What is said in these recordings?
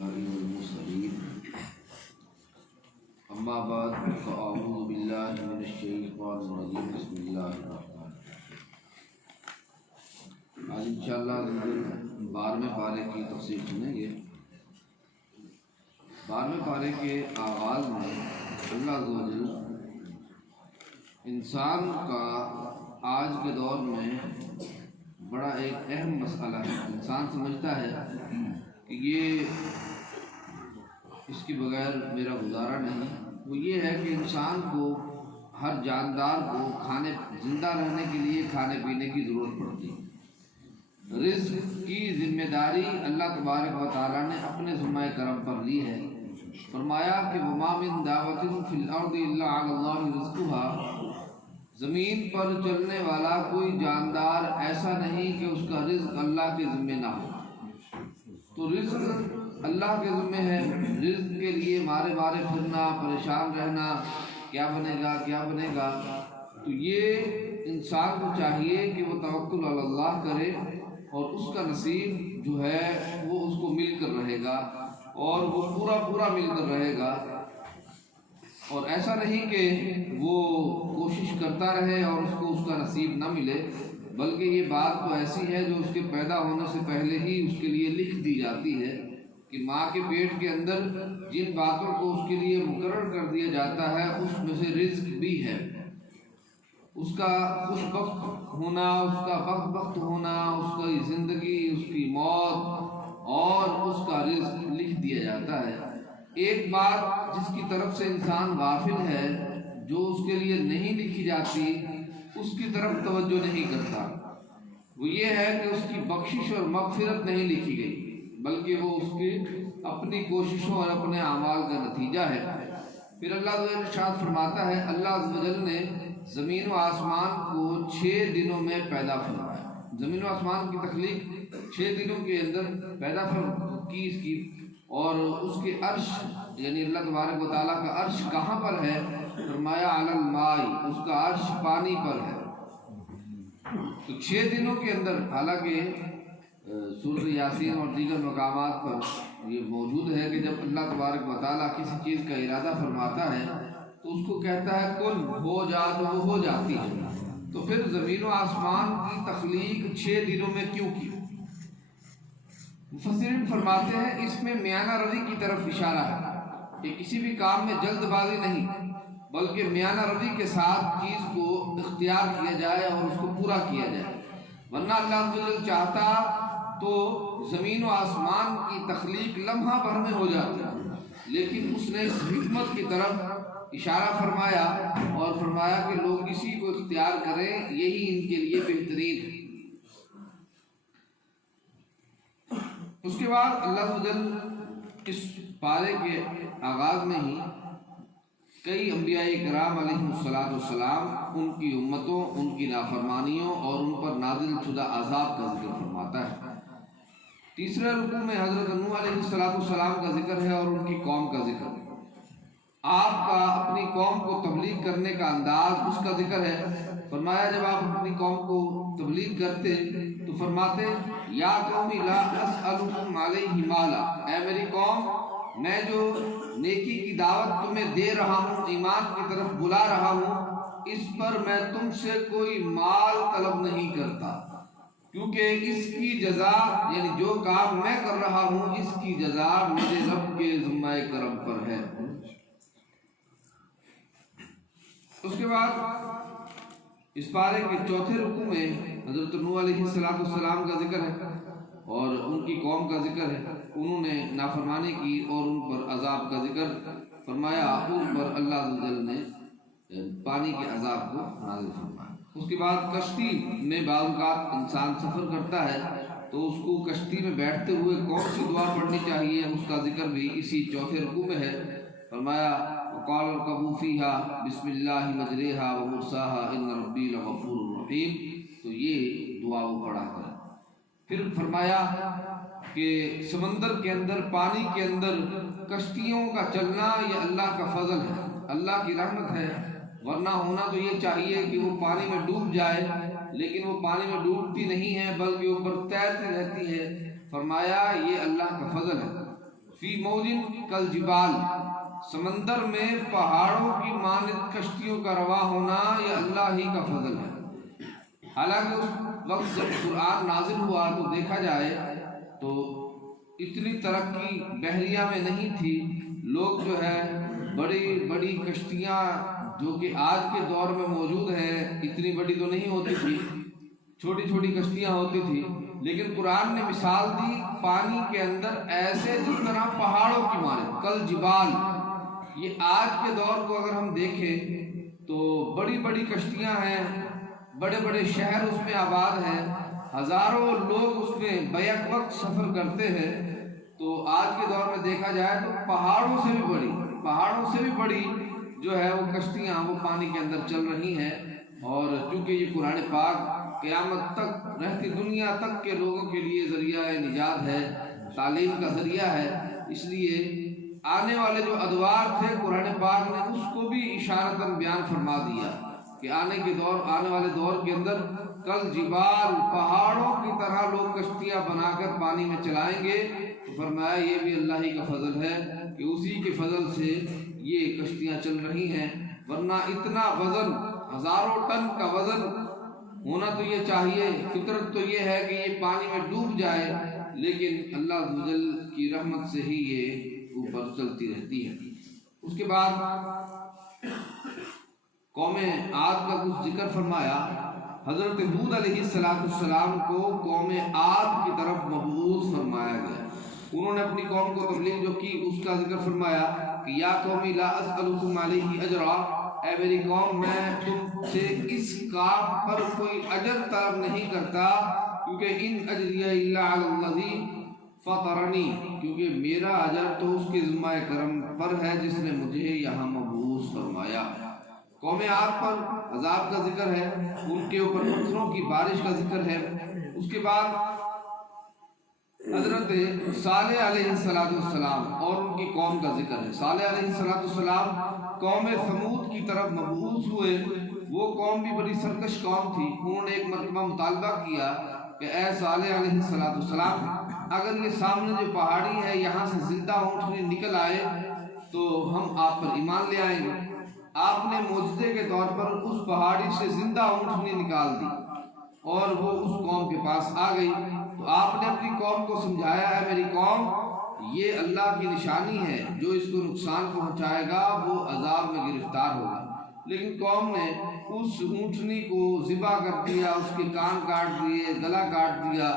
المرسلين اما بعد فاعوذ باللہ من الشیطان الرجیم بسم اللہ الرحمن الرحیم۔ آج انشاءاللہ 12ویں پارے کی تفسیر سنیں گے۔ 12ویں پارے کے آغاز میں اللہ عز و جل انسان کا آج کے دور میں بڑا ایک اہم مسئلہ ہے۔ انسان سمجھتا ہے کہ یہ اس کے بغیر میرا گزارا نہیں۔ وہ یہ ہے کہ انسان کو، ہر جاندار کو زندہ رہنے کے لیے کھانے پینے کی ضرورت پڑتی ہے۔ رزق کی ذمہ داری اللہ تبارک و تعالیٰ نے اپنے ذمہ کرم پر لی ہے۔ فرمایا کہ وَمَا مِن دَابَّةٍ فِي الْأَرْضِ إِلَّا عَلَى اللَّهِ رِزْقُهَا، زمین پر چلنے والا کوئی جاندار ایسا نہیں کہ اس کا رزق اللہ کے ذمہ نہ ہو۔ تو رزق اللہ کے ذمہ ہے۔ رزق کے لیے مارے پھرنا، پریشان رہنا، کیا بنے گا کیا بنے گا، تو یہ انسان کو چاہیے کہ وہ توکل علی اللہ کرے اور اس کا نصیب جو ہے وہ اس کو مل کر رہے گا اور وہ پورا مل کر رہے گا۔ اور ایسا نہیں کہ وہ کوشش کرتا رہے اور اس کو اس کا نصیب نہ ملے، بلکہ یہ بات تو ایسی ہے جو اس کے پیدا ہونے سے پہلے ہی اس کے لیے لکھ دی جاتی ہے کہ ماں کے پیٹ کے اندر جن باتوں کو اس کے لیے مقرر کر دیا جاتا ہے اس میں سے رزق بھی ہے۔ اس کا خوش بخت ہونا، اس کا بدبخت ہونا، اس کی زندگی، اس کی موت اور اس کا رزق لکھ دیا جاتا ہے۔ ایک بات جس کی طرف سے انسان غافل ہے، جو اس کے لیے نہیں لکھی جاتی، اس کی طرف توجہ نہیں کرتا، وہ یہ ہے کہ اس کی بخشش اور مغفرت نہیں لکھی گئی، بلکہ وہ اس کی اپنی کوششوں اور اپنے اعمال کا نتیجہ ہے۔ پھر اللہ تعالیٰ ارشاد فرماتا ہے، اللہ عز و جل نے زمین و آسمان کو 6 دنوں میں پیدا فرمایا۔ زمین و آسمان کی تخلیق 6 دنوں کے اندر پیدا کی اور اس کے عرش، یعنی اللہ تبارک و تعالیٰ کا عرش کہاں پر ہے؟ فرمایا علی الماء، اس کا عرش پانی پر ہے۔ تو 6 دنوں کے اندر، حالانکہ سورۃ یاسین اور دیگر مقامات پر یہ موجود ہے کہ جب اللہ تبارک و تعالیٰ کسی چیز کا ارادہ فرماتا ہے تو اس کو کہتا ہے کن ہو جا، تو وہ ہو جاتی ہے۔ تو پھر زمین و آسمان کی تخلیق 6 دنوں میں کیوں کی؟ مفسرین فرماتے ہیں اس میں میانہ روی کی طرف اشارہ ہے کہ کسی بھی کام میں جلد بازی نہیں، بلکہ میانہ روی کے ساتھ چیز کو اختیار کیا جائے اور اس کو پورا کیا جائے۔ ورنہ اللہ عز و جل چاہتا تو زمین و آسمان کی تخلیق لمحہ بھر میں ہو جاتی، لیکن اس نے اس حکمت کی طرف اشارہ فرمایا اور فرمایا کہ لوگ اسی کو اختیار کریں، یہی ان کے لیے بہترین ہے۔ اس کے بعد اللہ عز و جل اس پارے کے آغاز میں ہی کئی انبیاء کرام علیہم السلام، ان کی امتوں، ان کی نافرمانیوں اور ان پر نازل شدہ عذاب کا ذکر فرماتا ہے۔ تیسرے رکوع میں حضرت نوح علیہ السلام کا ذکر ہے اور ان کی قوم کا ذکر ہے۔ آپ کا اپنی قوم کو تبلیغ کرنے کا انداز، اس کا ذکر ہے۔ فرمایا جب آپ اپنی قوم کو تبلیغ کرتے تو فرماتے یا قوم لا اسألکم علیہ مالا، اے میری قوم، میں جو نیکی کی دعوت تمہیں دے رہا ہوں، ایمان کی طرف بلا رہا ہوں، اس پر میں تم سے کوئی مال طلب نہیں کرتا، کیونکہ اس کی جزا، یعنی جو کام میں کر رہا ہوں، اس کی جزا میرے رب کے ذمہ کرم پر ہے۔ اس کے بعد اس پارے کے چوتھے رکوع میں حضرت نوح علیہ السلام کا ذکر ہے اور ان کی قوم کا ذکر ہے۔ انہوں نے نافرمانی کی اور ان پر عذاب کا ذکر فرمایا، ان پر اللہ عز و جل نے پانی کے عذاب کو نازل فرمایا۔ اس کے بعد کشتی میں بعض اوقات انسان سفر کرتا ہے تو اس کو کشتی میں بیٹھتے ہوئے کون سی دعا پڑھنی چاہیے، اس کا ذکر بھی اسی چوتھے رکوع میں ہے۔ فرمایا وقال اركبوا فيها بسم الله مجريها ومرساها ان ربي لغفور رحيم، تو یہ دعا وہ پڑھا کریں۔ پھر فرمایا کہ سمندر کے اندر، پانی کے اندر کشتیوں کا چلنا یہ اللہ کا فضل ہے، اللہ کی رحمت ہے، ورنہ ہونا تو یہ چاہیے کہ وہ پانی میں ڈوب جائے، لیکن وہ پانی میں ڈوبتی نہیں ہے بلکہ اوپر تیرتی رہتی ہے۔ فرمایا یہ اللہ کا فضل ہے۔ فی موجن کل جبال، سمندر میں پہاڑوں کی مانند کشتیوں کا رواں ہونا یہ اللہ ہی کا فضل ہے۔ حالانکہ اس وقت جب قرآن نازل ہوا تو دیکھا جائے تو اتنی ترقی بحریہ میں نہیں تھی، لوگ جو ہے بڑی بڑی کشتیاں جو کہ آج کے دور میں موجود ہیں اتنی بڑی تو نہیں ہوتی تھی، چھوٹی چھوٹی کشتیاں ہوتی تھی، لیکن قرآن نے مثال دی پانی کے اندر ایسے جس طرح پہاڑوں کی مانند کل جبال۔ یہ آج کے دور کو اگر ہم دیکھیں تو بڑی بڑی کشتیاں ہیں، بڑے بڑے شہر اس میں آباد ہیں، ہزاروں لوگ اس میں بیک وقت سفر کرتے ہیں، تو آج کے دور میں دیکھا جائے تو پہاڑوں سے بھی بڑی جو ہے وہ کشتیاں وہ پانی کے اندر چل رہی ہیں۔ اور چونکہ یہ قرآن پاک قیامت تک رہتی دنیا تک کے لوگوں کے لیے ذریعہ نجات ہے، تعلیم کا ذریعہ ہے، اس لیے آنے والے جو ادوار تھے قرآن پاک نے اس کو بھی اشارتاً بیان فرما دیا کہ آنے والے دور کے اندر کل جبال، پہاڑوں کی طرح لوگ کشتیاں بنا کر پانی میں چلائیں گے۔ تو فرمایا یہ بھی اللہ ہی کا فضل ہے کہ اسی کے فضل سے یہ کشتیاں چل رہی ہیں، ورنہ اتنا وزن، ہزاروں ٹن کا وزن ہونا تو یہ چاہیے، فطرت تو یہ ہے کہ یہ پانی میں ڈوب جائے، لیکن اللہ عز و جل کی رحمت سے ہی یہ اوپر چلتی رہتی ہے۔ اس کے بعد قوم عاد کا کچھ ذکر فرمایا۔ حضرت ہود علیہ السلام کو قوم عاد کی طرف مبعوث فرمایا گیا، انہوں نے اپنی قوم کو تبلیغ جو کی اس کا ذکر فرمایا کہ یا قومی لا اسألکم علیہ اجرا، اے میری قوم میں تم سے اس کام پر کوئی اجر طلب نہیں کرتا، کیونکہ ان اجریہ الا علی الذی فطرنی، کیونکہ میرا اجر تو اس کے ذمہ کرم پر ہے جس نے مجھے یہاں مبعوث فرمایا۔ قوم عاد پر عذاب کا ذکر ہے، ان کے اوپر پتھروں کی بارش کا ذکر ہے۔ اس کے بعد حضرت صالح علیہ السلام اور ان کی قوم کا ذکر ہے۔ صالح علیہ السلام قوم ثمود کی طرف مبعوث ہوئے، وہ قوم بھی بڑی سرکش قوم تھی، انہوں نے ایک مرتبہ مطالبہ کیا کہ اے صالح علیہ السلام، اگر یہ سامنے جو پہاڑی ہے یہاں سے زندہ اونٹنی نکل آئے تو ہم آپ پر ایمان لے آئیں گے۔ آپ نے معجزے کے طور پر اس پہاڑی سے زندہ اونٹنی نکال دی اور وہ اس قوم کے پاس آ گئی، تو آپ نے اپنی قوم کو سمجھایا ہے میری قوم یہ اللہ کی نشانی ہے، جو اس کو نقصان پہنچائے گا وہ عذاب میں گرفتار ہوگا، لیکن قوم نے اس اونٹنی کو ذبح کر دیا، اس کے کان کاٹ دیے، گلا کاٹ دیا،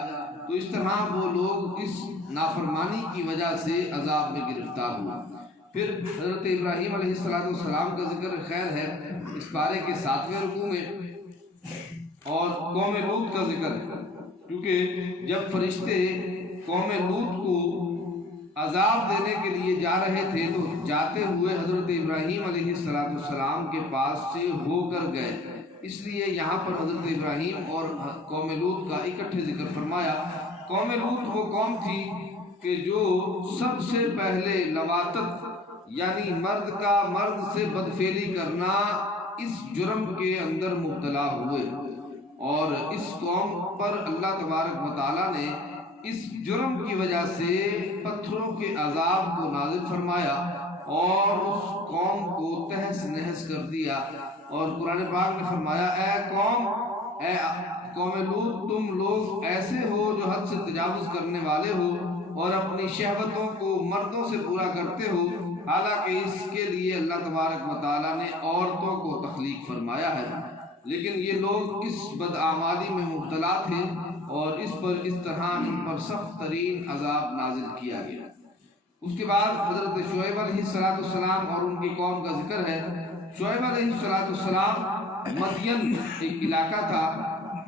تو اس طرح وہ لوگ اس نافرمانی کی وجہ سے عذاب میں گرفتار ہوئے۔ پھر حضرت ابراہیم علیہ السلام کا ذکر خیر ہے اس پارے کے 7ویں رکوع میں، اور قوم لوط کا ذکر ہے، کیونکہ جب فرشتے قوم لوط کو عذاب دینے کے لیے جا رہے تھے تو جاتے ہوئے حضرت ابراہیم علیہ السلام کے پاس سے ہو کر گئے، اس لیے یہاں پر حضرت ابراہیم اور قوم لوط کا اکٹھے ذکر فرمایا۔ قوم لوط وہ قوم تھی کہ جو سب سے پہلے لواطت یعنی مرد کا مرد سے بدفعلی کرنا اس جرم کے اندر مبتلا ہوئے، اور اس قوم پر اللہ تبارک و تعالیٰ نے اس جرم کی وجہ سے پتھروں کے عذاب کو نازل فرمایا اور اس قوم کو تہس نہس کر دیا، اور قرآن پاک نے فرمایا اے قوم لوط، تم لوگ ایسے ہو جو حد سے تجاوز کرنے والے ہو اور اپنی شہوتوں کو مردوں سے پورا کرتے ہو، حالانکہ اس کے لیے اللہ تبارک و تعالیٰ نے عورتوں کو تخلیق فرمایا ہے، لیکن یہ لوگ اس بدعمالی میں مبتلا تھے اور اس طرح ان پر سخت ترین عذاب نازل کیا گیا۔ اس کے بعد حضرت شعیب علیہ السلام اور ان کی قوم کا ذکر ہے۔ شعیب علیہ السلام مدین ایک علاقہ تھا،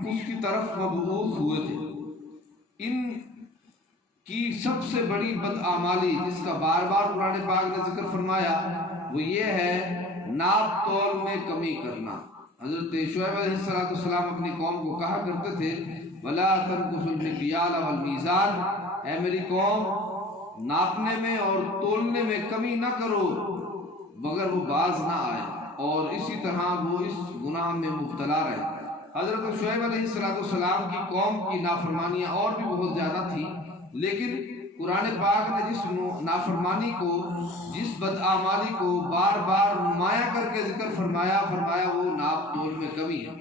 اس کی طرف مبعوث ہوئے تھے۔ ان کی سب سے بڑی بدعمالی جس کا بار بار قرآن پاک نے ذکر فرمایا وہ یہ ہے ناپ تول میں کمی کرنا۔ حضرت شعیب علیہ السلام اپنی قوم کو کہا کرتے تھے وَلَا تَنْقُصُوا الْمِكْيَالَ وَالْمِيزَانَ، اے میری قوم ناپنے میں اور تولنے میں کمی نہ کرو مگر وہ باز نہ آئے، اور اسی طرح وہ اس گناہ میں مبتلا رہے۔ حضرت شعیب علیہ السلام کی قوم کی نافرمانیاں اور بھی بہت زیادہ تھی، لیکن قرآن پاک نے جس نافرمانی کو، جس بدعمالی کو بار بار نمایاں کر کے ذکر فرمایا وہ ناپ تول میں کمی ہے۔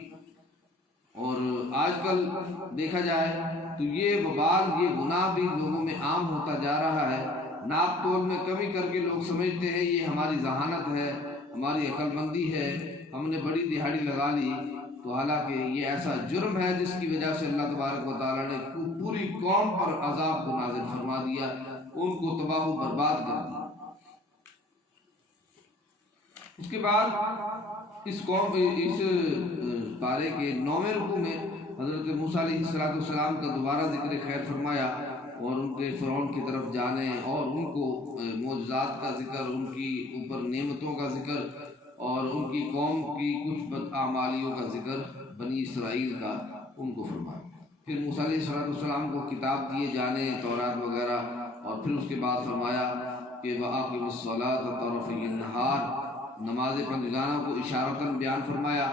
اور آج کل دیکھا جائے تو یہ وبال، یہ گناہ بھی لوگوں میں عام ہوتا جا رہا ہے۔ ناپ تول میں کمی کر کے لوگ سمجھتے ہیں یہ ہماری ذہانت ہے، ہماری عقل مندی ہے، ہم نے بڑی دہاڑی لگا لی، تو حالانکہ یہ ایسا جرم ہے جس کی وجہ سے اللہ تبارک و تعالیٰ نے پوری قوم پر عذاب کو نازل فرما دیا، ان کو تباہ و برباد کر دیا۔ اس کے بعد اس پارے کے 9ویں رکوع میں حضرت موسیٰ علیہ السلام کا دوبارہ ذکر خیر فرمایا، اور ان کے فرعون کی طرف جانے اور ان کو معجزات کا ذکر، ان کی اوپر نعمتوں کا ذکر، اور ان کی قوم کی کچھ بدعمالیوں کا ذکر، بنی اسرائیل کا، ان کو فرمایا۔ پھر موسیٰ علیہ السلام کو کتاب دیے جانے، تورات وغیرہ، اور پھر اس کے بعد فرمایا کہ وَأَقِمِ الصَّلَاةَ طَرَفَيِ النَّهَارِ، نماز پنجگانہ کو اشارتاً بیان فرمایا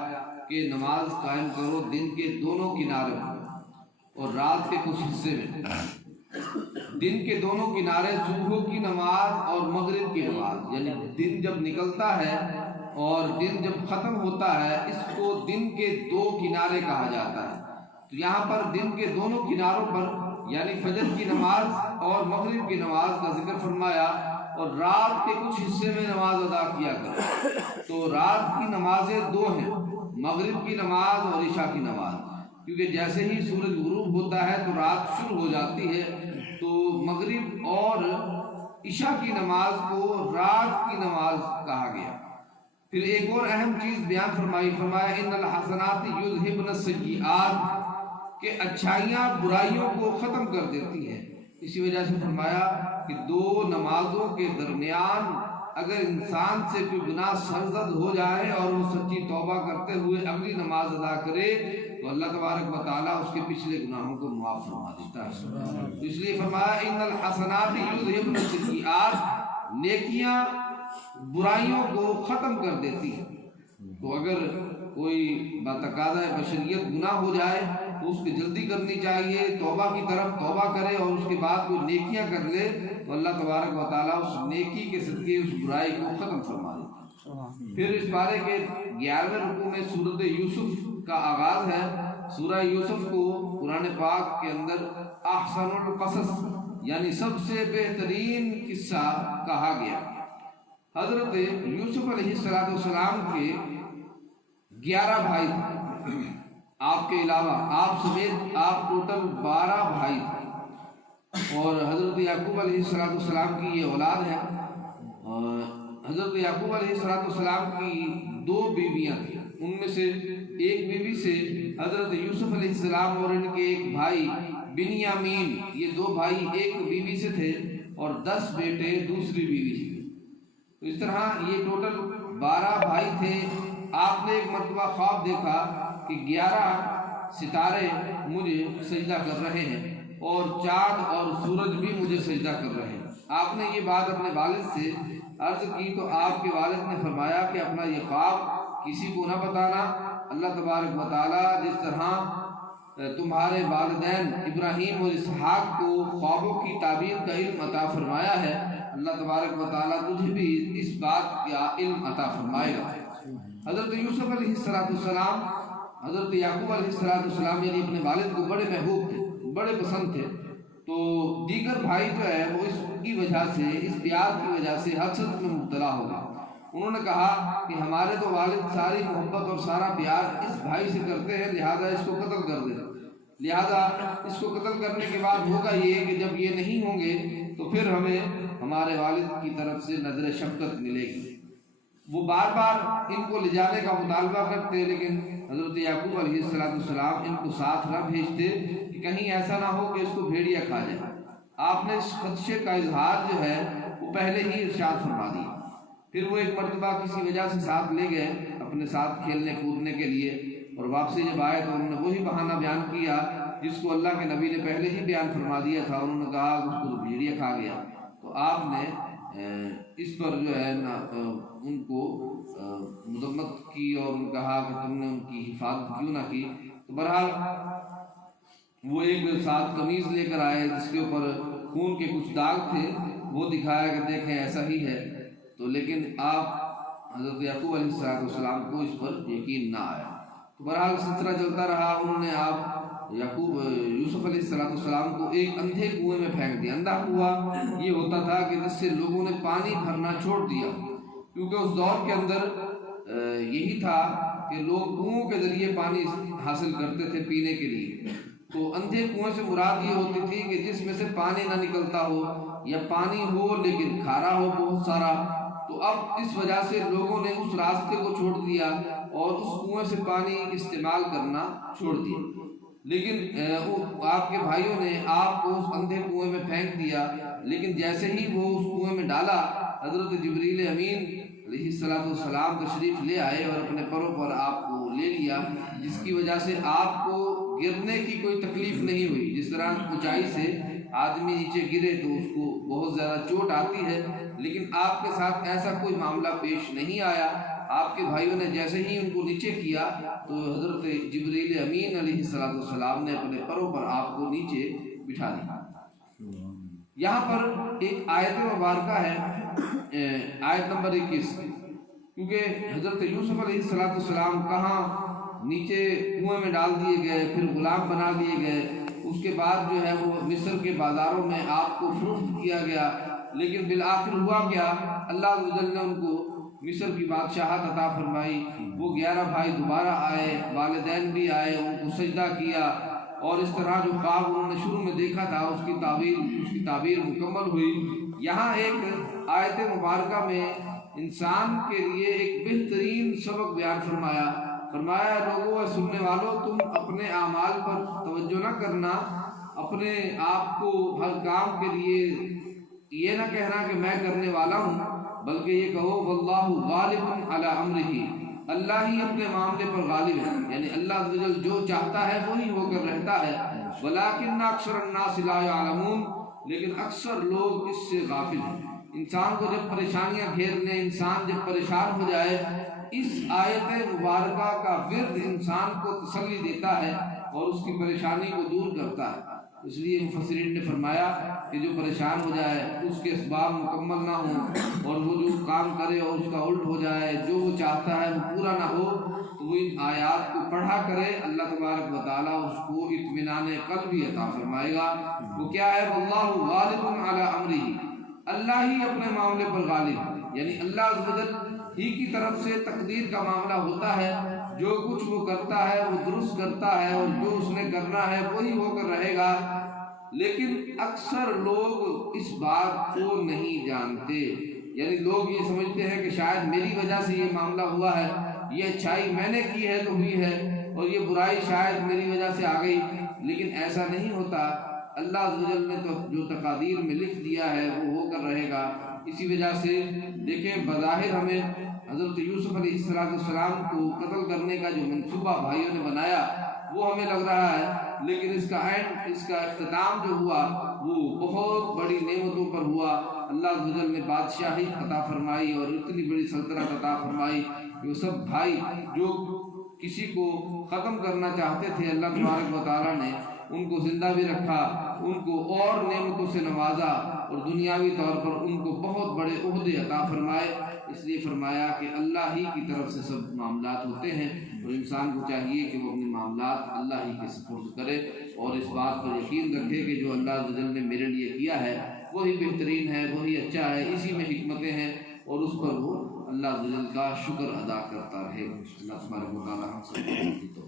کہ نماز قائم کرو دن کے دونوں کنارے اور رات کے کچھ حصے میں۔ دن کے دونوں کنارے صبح کی نماز اور مغرب کی نماز، یعنی دن جب نکلتا ہے اور دن جب ختم ہوتا ہے، اس کو دن کے دو کنارے کہا جاتا ہے۔ تو یہاں پر دن کے دونوں کناروں پر یعنی فجر کی نماز اور مغرب کی نماز کا ذکر فرمایا، اور رات کے کچھ حصے میں نماز ادا کیا کرو۔ تو رات کی نمازیں دو ہیں، مغرب کی نماز اور عشاء کی نماز، کیونکہ جیسے ہی سورج غروب ہوتا ہے تو رات شروع ہو جاتی ہے، تو مغرب اور عشاء کی نماز کو رات کی نماز کہا گیا۔ پھر ایک اور اہم چیز بیان فرمایا ان الحسنات یذہبن السیئات، کہ اچھائیاں برائیوں کو ختم کر دیتی ہیں۔ اسی وجہ سے فرمایا کہ دو نمازوں کے درمیان اگر انسان سے کوئی گناہ سرزد ہو جائے اور وہ سچی توبہ کرتے ہوئے اگلی نماز ادا کرے تو اللہ تبارک و تعالیٰ اس کے پچھلے گناہوں کو معاف فرما دیتا ہے۔ تو اس لیے فرمایا ان الحسنات یذہبن السیئات، نیکیاں برائیوں کو ختم کر دیتی ہے۔ تو اگر کوئی بتقاضۂ بشریت گناہ ہو جائے تو اس کی جلدی کرنی چاہیے، توبہ کی طرف توبہ کرے اور اس کے بعد کوئی نیکیاں کر لے تو اللہ تبارک و تعالیٰ اس نیکی کے صدقے اس برائی کو ختم فرما دیتا ہے۔ پھر اس بارے کے 11ویں رکوع میں سورۃ یوسف کا آغاز ہے۔ سورہ یوسف کو قرآن پاک کے اندر احسن القصص یعنی سب سے بہترین قصہ کہا گیا۔ حضرت یوسف علیہ السلام کے 11 بھائی تھے، آپ کے علاوہ آپ سمیت آپ ٹوٹل 12 بھائی تھے، اور حضرت یعقوب علیہ السلام کی یہ اولاد ہے۔ حضرت یعقوب علیہ السلام کی 2 بیویاں تھیں، ان میں سے ایک بیوی سے حضرت یوسف علیہ السلام اور ان کے ایک بھائی بنیامین، یہ 2 بھائی ایک بیوی سے تھے، اور 10 بیٹے دوسری بیوی سے تھے۔ تو اس طرح یہ ٹوٹل 12 بھائی تھے۔ آپ نے ایک مرتبہ خواب دیکھا کہ 11 ستارے مجھے سجدہ کر رہے ہیں اور چاند اور سورج بھی مجھے سجدہ کر رہے ہیں۔ آپ نے یہ بات اپنے والد سے عرض کی تو آپ کے والد نے فرمایا کہ اپنا یہ خواب کسی کو نہ بتانا۔ اللہ تبارک و تعالیٰ جس طرح تمہارے والدین ابراہیم اور اسحاق کو خوابوں کی تعبیر کا علم عطا فرمایا ہے، اللہ تبارک و تعالیٰ تجھے بھی اس بات کا علم عطا فرمائے گا۔ حضرت یوسف علیہ السلام حضرت یعقوب علیہ السلام یعنی اپنے والد کو بڑے محبوب تھے، بڑے پسند تھے۔ تو دیگر بھائی جو ہے وہ اس کی وجہ سے، اس پیار کی وجہ سے حسد میں مبتلا ہو گئے۔ انہوں نے کہا کہ ہمارے تو والد ساری محبت اور سارا پیار اس بھائی سے کرتے ہیں، لہذا اس کو قتل کر دیں۔ لہذا اس کو قتل کرنے کے بعد ہوگا یہ کہ جب یہ نہیں ہوں گے تو پھر ہمیں ہمارے والد کی طرف سے نظر شفقت ملے گی۔ وہ بار بار ان کو لے جانے کا مطالبہ کرتے، لیکن حضرت یعقوب علیہ السلام ان کو ساتھ نہ بھیجتے کہ کہیں ایسا نہ ہو کہ اس کو بھیڑیا کھا جائے۔ آپ نے اس خدشے کا اظہار جو ہے وہ پہلے ہی ارشاد فرما دیا۔ پھر وہ ایک مرتبہ کسی وجہ سے ساتھ لے گئے اپنے ساتھ کھیلنے کودنے کے لیے، اور واپسی جب آئے تو انہوں نے وہی بہانہ بیان کیا جس کو اللہ کے نبی نے پہلے ہی بیان فرما دیا تھا۔ انہوں نے کہا اس کو بھیڑیا کھا گیا۔ تو آپ نے اس پر جو ہے نا ان کو مذمت کی اور ان کہا کہ تم نے ان کی حفاظت کیوں نہ کی۔ تو بہرحال وہ ایک ساتھ قمیض لے کر آئے جس کے اوپر خون کے کچھ داغ تھے وہ دکھایا کہ دیکھیں ایسا ہی ہے، تو لیکن آپ حضرت یعقوب علیہ السلام کو اس پر یقین نہ آیا۔ تو بہرحال سلسلہ چلتا رہا، انہوں نے آپ یوسف علیہ السلام کو ایک اندھے کنویں میں پھینک دیا۔ اندھا کنواں یہ ہوتا تھا کہ جس سے لوگوں نے پانی بھرنا چھوڑ دیا، کیونکہ اس دور کے اندر یہی تھا کہ لوگ کنووں کے ذریعے پانی حاصل کرتے تھے پینے کے لیے۔ تو اندھے کنویں سے مراد یہ ہوتی تھی کہ جس میں سے پانی نہ نکلتا ہو، یا پانی ہو لیکن کھارا ہو بہت سارا۔ تو اب اس وجہ سے لوگوں نے اس راستے کو چھوڑ دیا اور اس کنویں سے پانی استعمال کرنا چھوڑ دیا۔ لیکن آپ کے بھائیوں نے آپ کو اس اندھے کنویں میں پھینک دیا، لیکن جیسے ہی وہ اس کنویں میں ڈالا، حضرت جبریل امین علیہ السلام تشریف لے آئے اور اپنے پروں پر آپ کو لے لیا، جس کی وجہ سے آپ کو گرنے کی کوئی تکلیف نہیں ہوئی۔ جس طرح اونچائی سے آدمی نیچے گرے تو اس کو بہت زیادہ چوٹ آتی ہے، لیکن آپ کے ساتھ ایسا کوئی معاملہ پیش نہیں آیا۔ آپ کے بھائیوں نے جیسے ہی ان کو نیچے کیا تو حضرت جبریل امین علیہ السلام نے اپنے پروں پر آپ کو نیچے بٹھا دیا۔ یہاں پر ایک آیت مبارکہ ہے، آیت نمبر 21، کیونکہ حضرت یوسف علیہ السلام کہاں نیچے کنویں میں ڈال دیے گئے، پھر غلام بنا دیے گئے، اس کے بعد جو ہے وہ مصر کے بازاروں میں آپ کو فروخت کیا گیا، لیکن بالآخر ہوا کیا، اللہ عز و جل نے ان کو مصر کی بادشاہت عطا فرمائی۔ وہ 11 بھائی دوبارہ آئے، والدین بھی آئے، ان کو سجدہ کیا، اور اس طرح جو خواب انہوں نے شروع میں دیکھا تھا اس کی تعبیر مکمل ہوئی۔ یہاں ایک آیت مبارکہ میں انسان کے لیے ایک بہترین سبق بیان فرمایا لوگوں، سننے والوں، تم اپنے اعمال پر توجہ نہ کرنا، اپنے آپ کو ہر کام کے لیے یہ نہ کہنا کہ میں کرنے والا ہوں، بلکہ یہ کہو واللہ غالب علی امرہ، اللہ ہی اپنے معاملے پر غالب ہے، یعنی اللہ عز و جل جو چاہتا ہے وہی ہو کر رہتا ہے۔ ولکن اکثر الناس لا یعلمون، لیکن اکثر لوگ اس سے غافل ہیں۔ انسان کو جب پریشانیاں گھیر لیں، انسان جب پریشان ہو جائے، اس آیت مبارکہ کا ورد انسان کو تسلی دیتا ہے اور اس کی پریشانی کو دور کرتا ہے۔ اس لیے مفسرین نے فرمایا کہ جو پریشان ہو جائے، اس کے اسباب مکمل نہ ہوں اور وہ جو کام کرے اور اس کا الٹ ہو جائے، جو وہ چاہتا ہے وہ پورا نہ ہو، تو وہ ان آیات کو پڑھا کرے، اللہ تبارک و تعالیٰ اس کو اطمینان قلب بھی عطا فرمائے گا۔ وہ کیا ہے؟ واللہ غالب علی امرہ، اللہ ہی اپنے معاملے پر غالب ہے، یعنی اللہ عز و جل ہی کی طرف سے تقدیر کا معاملہ ہوتا ہے، جو کچھ وہ کرتا ہے وہ درست کرتا ہے، اور جو اس نے کرنا ہے وہی ہو کر رہے گا۔ لیکن اکثر لوگ اس بات کو نہیں جانتے، یعنی لوگ یہ سمجھتے ہیں کہ شاید میری وجہ سے یہ معاملہ ہوا ہے، یہ اچھائی میں نے کی ہے تو ہوئی ہے، اور یہ برائی شاید میری وجہ سے آ گئی، لیکن ایسا نہیں ہوتا۔ اللہ عز و جل نے تو جو تقادیر میں لکھ دیا ہے وہ ہو کر رہے گا۔ اسی وجہ سے دیکھیں، بظاہر ہمیں حضرت یوسف علیہ السلام کو قتل کرنے کا جو منصوبہ بھائیوں نے بنایا وہ ہمیں لگ رہا ہے، لیکن اس کا اختتام جو ہوا وہ بہت بڑی نعمتوں پر ہوا۔ اللہ عز و جل نے بادشاہی عطا فرمائی اور اتنی بڑی سلطنت عطا فرمائی کہ وہ سب بھائی جو کسی کو ختم کرنا چاہتے تھے، اللہ تبارک و تعالیٰ نے ان کو زندہ بھی رکھا، ان کو اور نعمتوں سے نوازا، اور دنیاوی طور پر ان کو بہت بڑے عہدے عطا فرمائے۔ اس لیے فرمایا کہ اللہ ہی کی طرف سے سب معاملات ہوتے ہیں، اور انسان کو چاہیے کہ وہ اپنے معاملات اللہ ہی کے سپرد کرے، اور اس بات پر یقین رکھے کہ جو اللہ عز و جل نے میرے لیے کیا ہے وہی بہترین ہے، وہی اچھا ہے، اسی میں حکمتیں ہیں، اور اس پر وہ اللہ عز و جل کا شکر ادا کرتا رہے۔ اللہ تبارک و تعالیٰ ہم سب کو